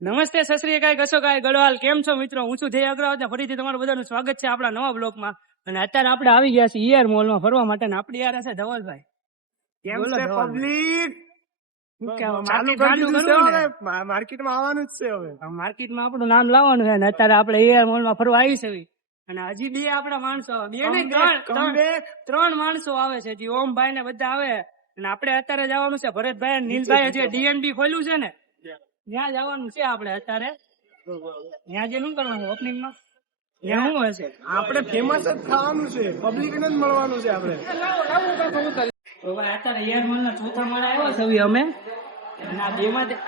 નમસ્તે સશ્રીકાય કશોકાય ગઢવાલ કેમ છો મિત્રો? હું છું જય અગ્રવાલ. ફરીથી તમારું બધાનું સ્વાગત છે આપણા નવા બ્લોગમાં. અને અત્યારે આપણે આવી ગયા છીએ ઈયર મોલમાં ફરવા માટે. આપણી યાર છે ધવલભાઈ. કેમ છે પબ્લિક? માર્કેટમાં આવવાનું જ છે. હવે માર્કેટમાં આપણું નામ લાવવાનું છે. અને અત્યારે આપણે ઈયર મોલમાં ફરવા આવી છે. અને હજી બે આપણા માણસો, બે નહીં ત્રણ માણસો આવે છે. હજી ઓમભાઈ ને બધા આવે. અને આપણે અત્યારે જવાનું છે ભરતભાઈ નીલભાઈ જે ડીએનબી ખોલ્યું છે ને ત્યાં જવાનું છે આપણે અત્યારે. ત્યાં જે શું કરવાનું ઓપનિંગમાં ત્યાં શું હશે? આપણે ફેમસ જ ખાવાનું છે, પબ્લિક ને જ મળવાનું છે. આપણે અત્યારે ઈયર મોલ ના ચોથા માળા આવ્યા છે અમે.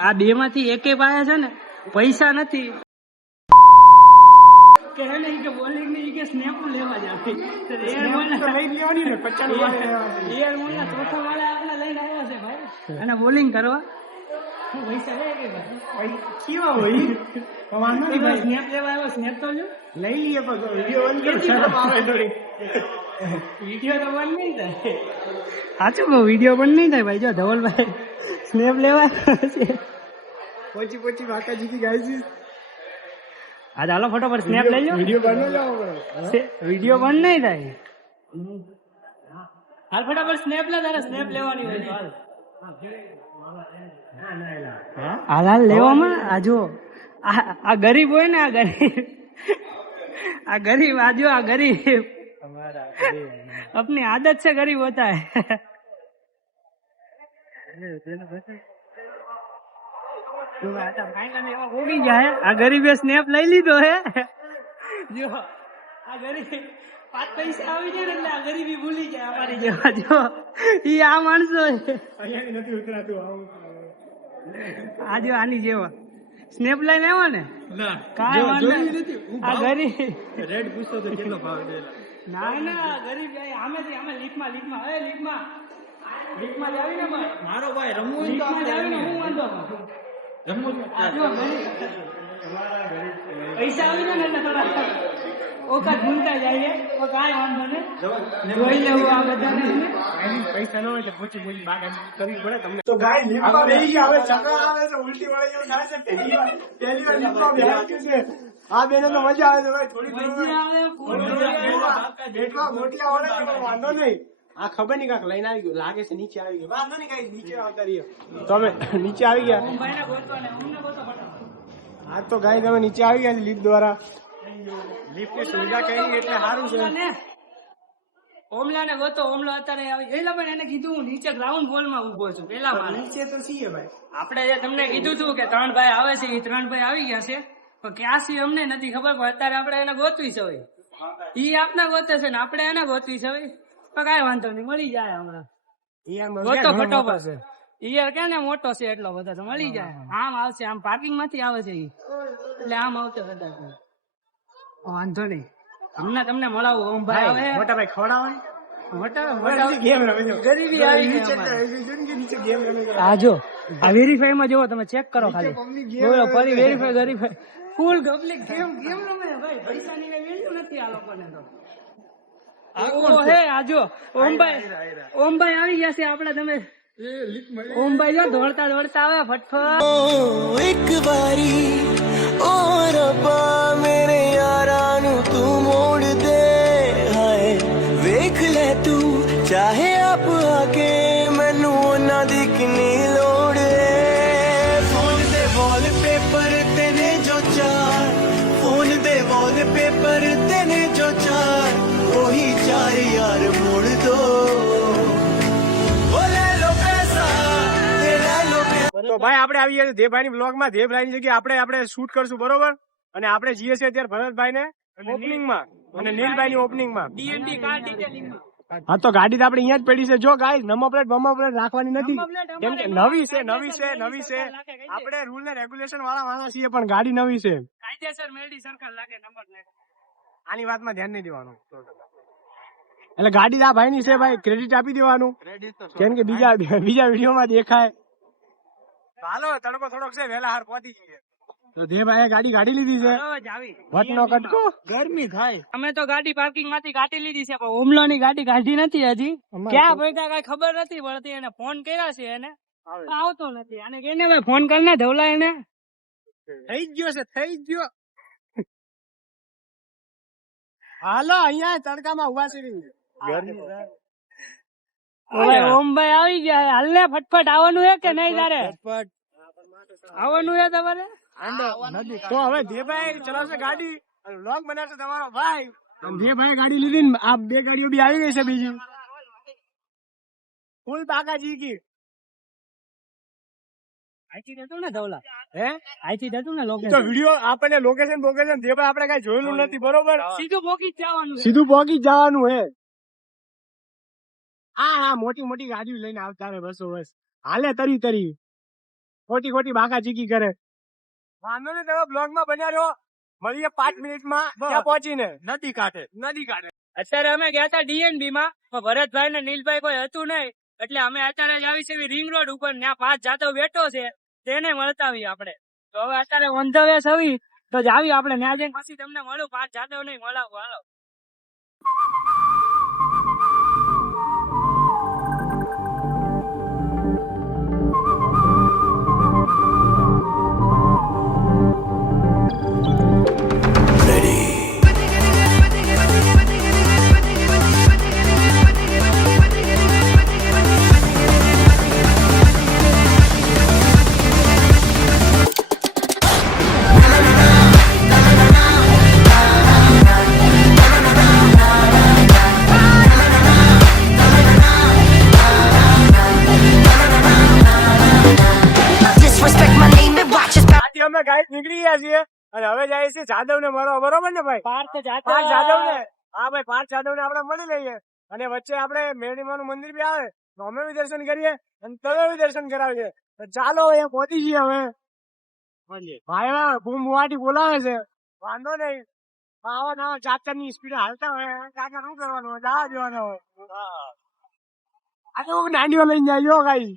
આ બે માંથી એકે પાસે છે ને પૈસા નથી કે હે ને કે બોલિંગ ની કે સ્નેપ લેવા જાય. ઈયર મોલ ના ચોથા માળા આપણે લઈને આવ્યા છે ભાઈ. અને બોલિંગ કરવા પૈસા લે કે કેવા હોય સ્નેપ લેવા આવ્યો. સ્નેપ તો જો લઈ લઈએ વિડીયો વિડીયો તો બંધ નહીં થાય. સાચું કહું, વિડીયો બંધ નહીં થાય ભાઈ. જો ધવલભાઈ સ્નેપ લેવા પછી માતાજી કી ગાય હા ચાલો ફટોફટ સ્નેપ લઈ લો. વિડીયો બંધ નહીં થાય. હાલ ફટાફટ સ્નેપ લે. તારે સ્નેપ લેવાની હોય તો હાલ હાલ લેવામાં. આ જો આ ગરીબ હોય ને, આ ગરીબ આ જો આ ગરીબ अपनी आदत से गरीब होता है. होगी जाए आ गरीबे स्नेप લઈ લીધો હે. જો આ ગરીબ 5 પૈસા આવી જાય એટલે આ ગરીબી ભૂલી જાય અમારી જેવા. જો ઈ આ માણસો નથી ઉતરાતું. આ જો આની જેવા સ્નેપ લઈને આવ્યો ને કાંઈ વાંધો નથી. આ ગરીબ રેડ પૂછતો તો કેટલો ભાવ દે. ના ના ગરીબ આમેથી આમે લીફમાં જાવી ને મારો ભાઈ રમવું જાવી ને હું વાંધો પૈસા આવી જાય ને એટલે થોડા ઓકાત ભૂલતા જાય તો કાંઈ વાંધો ને જોઈ લેવું આ બધાને. પૈસા ન હોય તો પૂછી બાગ કરવી પડે તમને. તો ગાય લીપમાં બેહી ગયા. હવે ચક્કર આવે છે, ઉલટી વળી એવું થાય છે. પહેલી વાર લીપમાં બેહી છે. આ બેને તો મજા આવે છે ભાઈ. થોડી મોટિયા વળે તો વાંધો નહીં. આ ખબર નહીં કાંક લઈને આવી ગયું લાગે છે. નીચે આવી ગયું. વાંધો નહીં, કઈ નીચે આવતા રહીએ. તમે નીચે આવી ગયા. આજ તો ગાય તમે નીચે આવી ગયા લીપ દ્વારા. લીફ્ટની સુવિધા કઈ એટલે સારું છે. ઓમલા ને ગોતો. ઓમલો અત્યારે આવી એટલે પણ એને કીધું હું નીચે ગ્રાઉન્ડ ફ્લોર માં ઉભો છું. પેલા માળે નીચે તો છીએ ભાઈ. આપણે જે તમને કીધું હતું કે 3 ભાઈ આવે છે, એ 3 ભાઈ આવી ગયા છે. પણ ક્યાં છે અમને નથી ખબર. પણ અત્યારે આપણે એને ગોતવી છે. ઈ આપને ગોતે છે ને આપણે એને ગોતવી છે. પણ કઈ વાંધો નહીં, મળી જાય હમણાં. ગોતો ફટોફટ. ઈયર કે ને મોટો છે એટલો બધો તો મળી જાય. આમ આવશે, આમ પાર્કિંગ માંથી આવે છે એટલે આમ આવતો હતા. વાંધો નહીં, હમણાં તમને મળાવું. ઓમ ભાઈ આવે. મોટા ભાઈ ખવડાવવાની આ જો આ વેરીફાઈ માં જોવો તમે, ચેક કરો ખાલી. બોલો ફરી વેરીફાઈ ફૂલ પબ્લિક ગેમ રમે ભાઈ. પૈસાની કઈ વેલ્યુ નથી આ લોકોને તો. હે આ જો ઓમભાઈ આવી ગયા છે આપણે. તમે ઓમભાઈ જો દોડતા આવે ફટફટ. એક બારી ઓ રબ્બા મેરે યારાનું તું મોડ દે. હાય વેખ લે તું ચાહે આપ આકે ਮੈਨੂੰ ના દીકની લોડ. ફોન દે વોલપેપર તેને જો ચાર. ફોન દે વોલપેપર તેને જો ચાર. ઓહી ચાર યાર મોડ દો. તો ભાઈ આપણે આવી ગયા દેવભાઈ ની બ્લોગ માં. દેવભાઈ ની જગ્યાએ આપણે શૂટ કરશું બરોબર. અને આપણે જઈએ છીએ અત્યારે ભરતભાઈ ને ઓપનિંગ માં અને નીલભાઈ ની ઓપનિંગ માં. ડીએનડી કાર ડિટેલિંગ માં. હા તો ગાડી તો આપણે અહીંયા જ પડી છે. જો ગાઈસ નંબર પ્લેટ રાખવાની નથી, કેમ કે નવી છે. આપણે રૂલ ને રેગ્યુલેશન વાળા માણસ છીએ, પણ ગાડી નવી છે. કાયદેસર મેલડી સરકાર લાગે નંબર પ્લેટ. આની વાતમાં ધ્યાન નહીં દેવાનું. એટલે ગાડી આ ભાઈ ની છે ભાઈ, ક્રેડિટ આપી દેવાનું, કેમ કે બીજા વિડીયો માં દેખાય. હાલો તડકો થોડોક છે, વહેલા હાર પહોંચી જઈએ. તો દેવભાઈ ગાડી કાઢી લીધી છે. વટનો કટકો ગરમી થાય. અમે તો ગાડી પાર્કિંગ માંથી કાઢી લીધી છે, પણ ઓમલો ની ગાડી કાઢી નથી હજી. ક્યાં પૈસા કઈ ખબર નથી પડતી. એને ફોન કર્યા છે, એને આવતો નથી. અને કેને ભાઈ ફોન કરીને ધવલા એને થઈ જ ગયો છે, થઈ જ ગયો. હાલો અહીંયા તડકામાં ઉભા છે. હવે ઓમભાઈ આવી ગયા છે. હાલ ને ફટફટ આવવાનું હે કે નહીં તારે? આવવાનું હે તમારે? તો હવે જે ભાઈ ચલાવશે ગાડી વ્લોગ બનાવશે તમારો ભાઈ, અને જે ભાઈ ગાડી લીધી ને આ બે ગાડીઓ બી આવી ગઈ છે બીજી ફૂલ બાકાજી કી. આઈથી જતું ને ધવલા, હે આઈથી જતું ને તો લોકેશન. વિડીયો આપણને લોકેશન જે ભાઈ આપણે કઈ જોયેલું નથી બરોબર, સીધું પોકી જ જવાનું છે. સીધું પહોંચી જ જવાનું હે. હા મોટી મોટી ગાડીઓ લઈને આવતા રહે બસો બસ હાલે તરી તરી ખોટી ખોટી બાકા ચીકી કરે. વાંધો નહીં, તમે બ્લોગ માં બન્યા રહો. મળીએ 5 મિનિટમાં ત્યાં પહોંચીને નદી કાંઠે. અત્યારે અમે ગયા હતા ડીએનબી માં, પણ ભરતભાઈ ને નીલભાઈ કોઈ હતું નહીં, એટલે અમે અત્યારે જ આવી છે રિંગ રોડ ઉપર. ત્યાં 5 જાદવ બેઠો છે, તેને મળતા આવીએ આપણે. તો હવે અત્યારે ઓન ધ વે આવી તો જ આવી આપણે ત્યાં જઈને પછી તમને મળું. 5 જાદવ નહીં મળાવું. હાલો. Disrespect my name and watch us bounce. આજે અમે ગાઈડ નીકળી ગયા છીએ અને હવે જાય છે જાદવ ને મળવા, બરોબર ને ભાઈ? પાર્થ જાદવ. પાંચ જાદવ ને, હા ભાઈ 5 જાદવ ને આપણે મળી લઈએ, અને વચ્ચે આપણે મેરડીમાં નું મંદિર બી આવે તો અમે બી દર્શન કરીએ અને તમે બી દર્શન કરાવીએ. તો ચાલો અહીંયા પહોંચી છીએ હવે. ભાઈ બૂમ બુવાટી બોલાવે છે, વાંધો નહીં. આવો ના જાતની સ્પીડ હાલતા હોય કાકા શું કરવાનું હોય, જવા દેવાનો હોય. આજે હું નાનીઓ લઈને જાય ગાઈ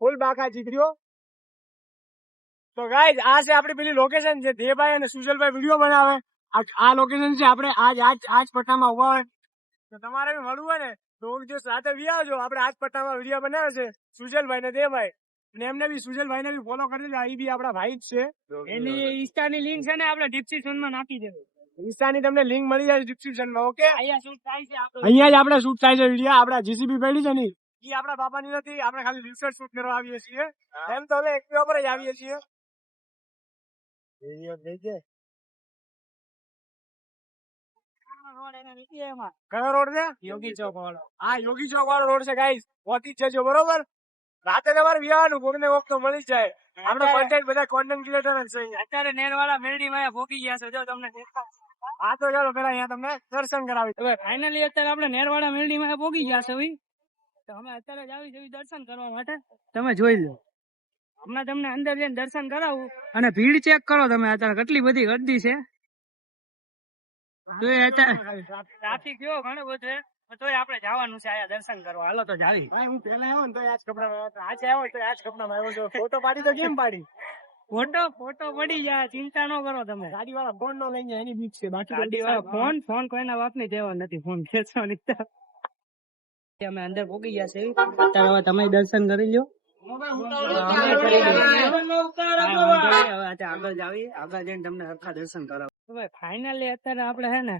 ફૂલ બાકા ચીકરીઓ. તો ગાઈઝ આ છે આપણી પેલી લોકેશન છે, દેવભાઈ અને સુજલભાઈ વિડીયો બનાવે. આ લોકેશન છે, આપણે આજ પટ્ટામાં ઉભા હોય. તો તમારે બી મળવું હોય ને તો એક દિવસ રાતે વી આવજો. આપણે આજ પટ્ટામાં વિડીયો બનાવે છે સુજલભાઈ ને દેવભાઈ, અને એમને બી સુજલભાઈ ને બી ફોલો કરી દેજો. એ બી આપણા ભાઈ જ છે. એની ઇન્સ્ટાની લિંક છે ને આપણે ડિસ્ક્રિપ્શન માં નાખી દેવું. ઇન્સ્ટાની તમને લિંક મળી જાય ડિસ્ક્રિપ્શન માં. ઓકે, અહીંયા શૂટ થાય છે આપણે. અહીંયા જ આપણે શૂટ થાય છે વિડીયો. આપડા જીસીબી પડી છે ને એ આપડા બાપાની નથી, આપણે ખાલી રિસર્ચ શૂટ કરવા આવીએ છીએ. એમ તો હવે એકટીવા પર જ આવીએ છીએ. કયો રોડ છે? યોગી ચોક વાળો. હા યોગી ચોક વાળો રોડ છે ગાઈસ, પહોંચી જ જજો બરોબર. રાતે તમારે વિયાવાનું કોક ને કોક તો મળી જ જાય. આપડે કોન્ટેક્ટ બધા કોન્ટેન્ટ ક્રિએટર જ છે અહીંયા. અત્યારે નેરવાળા મેરડી માં ભોગી ગયા છે. જો તમને દેખાય. હા તો ચાલો પેલા અહીંયા તમને દર્શન કરાવી. હવે ફાઇનલી અત્યારે આપણે નેરવાડા મેરડી માં ભોગી ગયા છે ભાઈ. તો અમે અત્યારે જ આવી છે દર્શન કરવા માટે. તમે જોઈ લો, હમણાં તમને અંદર જઈને દર્શન કરાવું. અને ભીડ ચેક કરો તમે, અત્યારે કેટલી બધી ગર્દી છે. ટ્રાફિક કેવો ઘણો બધો છે, તોય આપણે જવાનું છે આયા દર્શન કરવા. હાલો તો જાવી. હા હું પેલા આવ્યો ને તો આજ કપડામાં આવ્યો, આજે આવ્યો તો આજ કપડામાં આવ્યો તો ફોટો પાડી તો કેમ પાડી? ફોટો પડી જાય, ચિંતા ન કરો તમે. ગાડી વાળા ફોન નો લઈ જાય એની બીક છે, બાકી ગાડી વાળા ફોન કોઈના બાપ ની દેવા નથી. ફોન ખેંચવાની. અમે અંદર પોગી ગયા છે. અત્યારે હવે તમે દર્શન કરી લો. આગળ જાવી, આગળ જઈને તમને સરખા દર્શન કરાવ. ફાઇનલી અત્યારે આપણે હે ને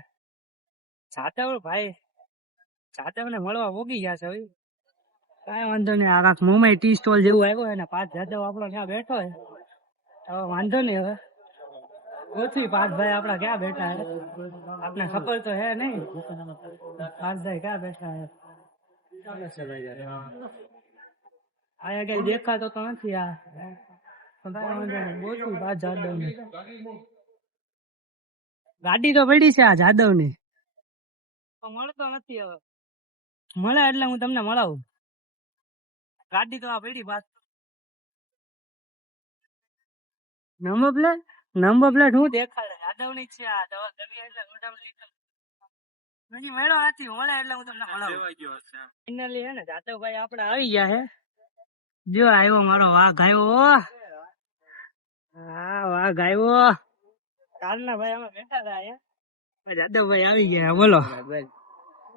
જાદવ ને મળવા પોગી ગયા છે. કઈ વાંધો નહીં, આ મુંબઈ ટી સ્ટોલ જેવું આવ્યું ને 5 જાદવ આપણો ત્યાં બેઠો છે. હવે વાંધો નહીં, હવે ઓછી 5 ભાઈ આપડા ક્યાં બેઠા હે, આપને ખબર તો હે નહીં 5 ભાઈ ક્યાં બેઠા હે. આયા કઈ દેખાતો તો નથી. આ બોલતું 5 જાદવ ની ગાડી તો પડી છે આ જાદવ ની, મળતો નથી. હવે મળે એટલે હું તમને મળાવું. ગાડી તો આ પડી પાસ. નંબર પ્લેટ હું દેખાડે જાદવ ની છે. આ દવા ગમી એટલે હજી મેળો નથી, મળે એટલે હું તમને મળાવું. ફાઇનલી હે ને જાદવભાઈ આપડે આવી ગયા હે. જો આવ્યો મારો વાઘ આવ્યો. હા વાઘ આવ્યો. કાલના ભાઈ અમે બેઠા હતા અહીંયા, જાદવભાઈ આવી ગયા. બોલો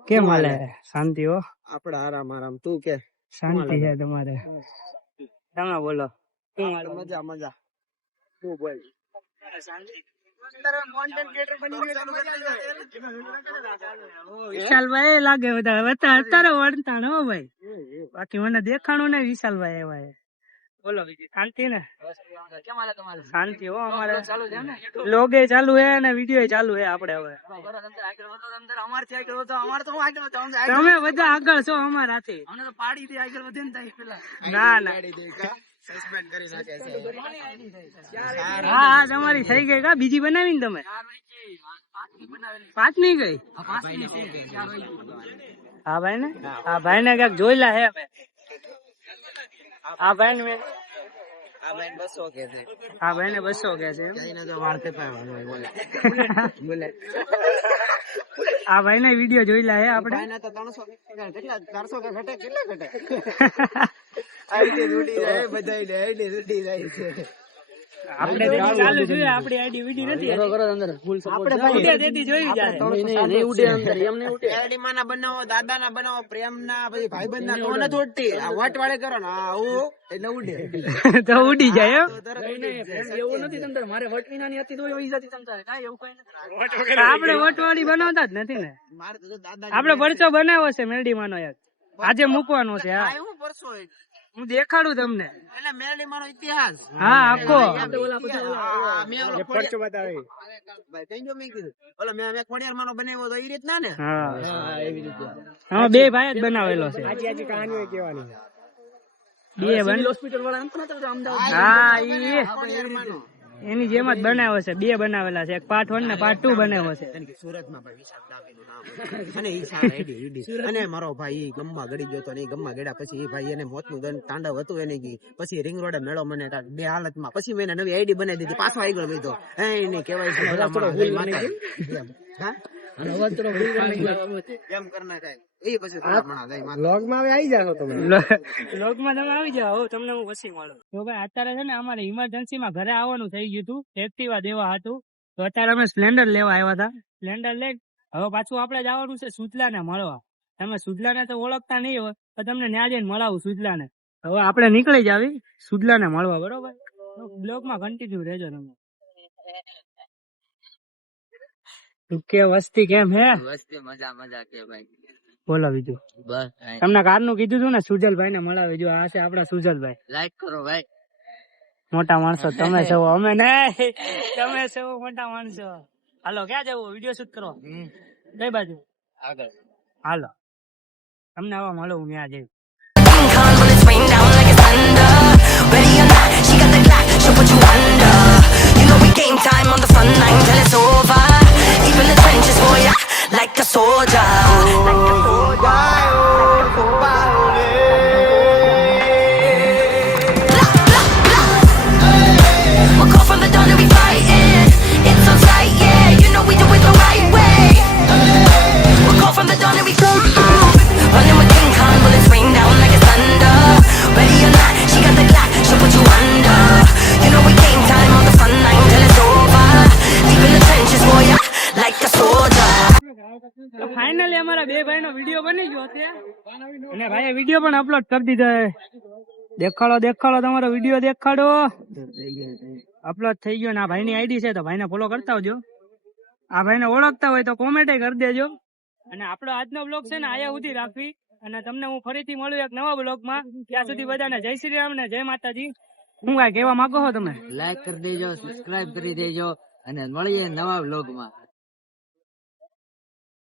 કેમ હાલે? શાંતિ હો? આપડે આરામ તું કે શાંતિ છે તમારે? તમે બોલો શું હાલ? મજા મજા તું બોલ વિશાલભાઈ લાગે બધા અત્યારે વળતા ને હો ભાઈ, બાકી મને દેખાણું ને વિશાલભાઈ એવા બોલો બીજી શાંતિ ને? શાંતિ હો, અમારે લોગે ચાલુ હે ને વિડીયો ચાલુ હે. આપડે હવે તમે બધા આગળ છો અમારાથી. ના ના હા હા તમારી થઈ ગઈ કા? બીજી બનાવી ને તમે? 5મી ગઈ? હા ભાઈ ને, હા ભાઈ ને ક્યાંક જોયેલા હે અમે. હા ભાઈ ને હા ભાઈ ને 200 કે છે. આ ભાઈ ના વિડીયો જોયેલા હે આપણે. આપણે ચાલુ જોઈએ, આપડી આઈડી વિડી નથી. આપણે તેથી જોઈ જાય. બનાવો, દાદા ના બનાવો, પ્રેમ ના, પછી ભાઈબંધ ના, તો નથી ઉડતી. આ વટ વાળે કરો ને આવું એટલે ઉડે. તો ઉડી જાય એમ? એવું નથી તમતાર. મારે વટ વિનાની હતી તો એવી હતી તમતાર. કાઈ એવું કઈ નથી. આપણે વટવાળી બનાવતા જ નથી ને. આપણે પરચો બનાવ્યો છે મેરડીમાંનો યાર, આજે મૂકવાનો છે. હા હું પરસો હું દેખાડું તમને. એટલે મેરડીમાંનો ઇતિહાસ. હા આખો પરચો બતાવે. ભાઈ કઈ જો મેં કીધું ઓલો મેં ખોડિયાર માનો બનાવ્યો તો એ રીતના ને. હા એવી રીતે. હા બે ભાઈ જ બનાવેલો છે. આજે કહાનીઓ કહેવાની છે. બે હોસ્પિટલ વાળા. હા એની જેમ જ બનાવ્યો છે. બે બનાવેલા છે, એક પાર્ટ 1 ને પાર્ટ 2 બનાવ્યો છે. સુરતમાં ભાઈ વિશાલ દાવીનું નામ અને ઈ સારા એડી અને મારો ભાઈ ગમમાં ગડી ગયો તો ને ગમમાં ગડ્યા પછી એ ભાઈ એને મોતનું તાંડવ હતું એને ગઈ પછી રિંગ રોડે મેળો મને બે હાલતમાં પછી મેં નવી આઈડી બનાવી દીધી. પાછો આગળ વધ્યો એને કહેવાય છે હા કેમ કરના થાય એ પછી વ્લોગમાં હવે આવી જાશો તમે. વ્લોગમાં તમે આવી જાઓ, તમને હું પછી મળું. તો ભાઈ અત્યારે છે ને અમારે ઇમરજન્સી માં ઘરે આવવાનું થઈ ગયું હતું, એક્ટિવા દેવા હતું. તો અત્યારે અમે સ્પ્લેન્ડર લેવા આવ્યા હતા. સ્પ્લેન્ડર લઈ હવે પાછું આપણે જવાનું છે સુજલાને મળવા. તમે સુજલાને તો ઓળખતા નહીં હોય તો તમને ન્યા જઈને મળાવું સુજલાને. હવે આપણે નીકળી જાવી સુજલાને મળવા, બરોબર? બ્લોગમાં કન્ટિન્યુ રહેજો તમે. કે વસ્તી કેમ હે? વસ્તી મજા મજા કે ભાઈ. બોલો બીજું. બસ તમને કારનું કીધું હતું ને સુજલભાઈ ને મળાવે. જો આ છે આપડા સુજલભાઈ. લાઈક કરો ભાઈ. મોટા માણસો તમે છો, અમે નહીં. તમે છો મોટા માણસો. હાલો ક્યાં જવું? વિડીયો શૂટ કરો. કઈ બાજુ? આગળ. હાલો તમને આવા મળો હું ત્યાં જઈ. Like a soldier. We'll call from the dawn and we fighting. It's on sight, yeah. You know we do it the right way. We'll call from the dawn and we running with King Khan. Bullets rain down like it's thunder. Ready or not, she got the Glock. She'll put you under. You know we game time on the front line till it's over. Deep in the trenches, boy, like a soldier. તો finally અમારા બે ભાઈ નો video બની ગયો છે અને ભાઈએ video પણ અપલોડ કરી દીધો. દેખાડો દેખાડો તમારો વિડીયો દેખાડો. અપલોડ થઈ ગયો ને આ ભાઈની આઈડી છે તો ભાઈને ફોલો કરતા આવજો. આ ભાઈને ઓળખતા હોય તો કોમેન્ટ કરી દેજો. અને આપણો આજનો બ્લોગ છે ને આયા સુધી રાખવી અને તમને હું ફરીથી મળું એક નવા બ્લોગમાં. ત્યાં સુધી બધાને જય શ્રી રામ ને જય માતાજી. શું કાંઈ કહેવા માંગો છો તમે? લાઈક કરી દેજો, સબસ્ક્રાઇબ કરી દેજો અને મળીએ નવા વ્લોગમાં.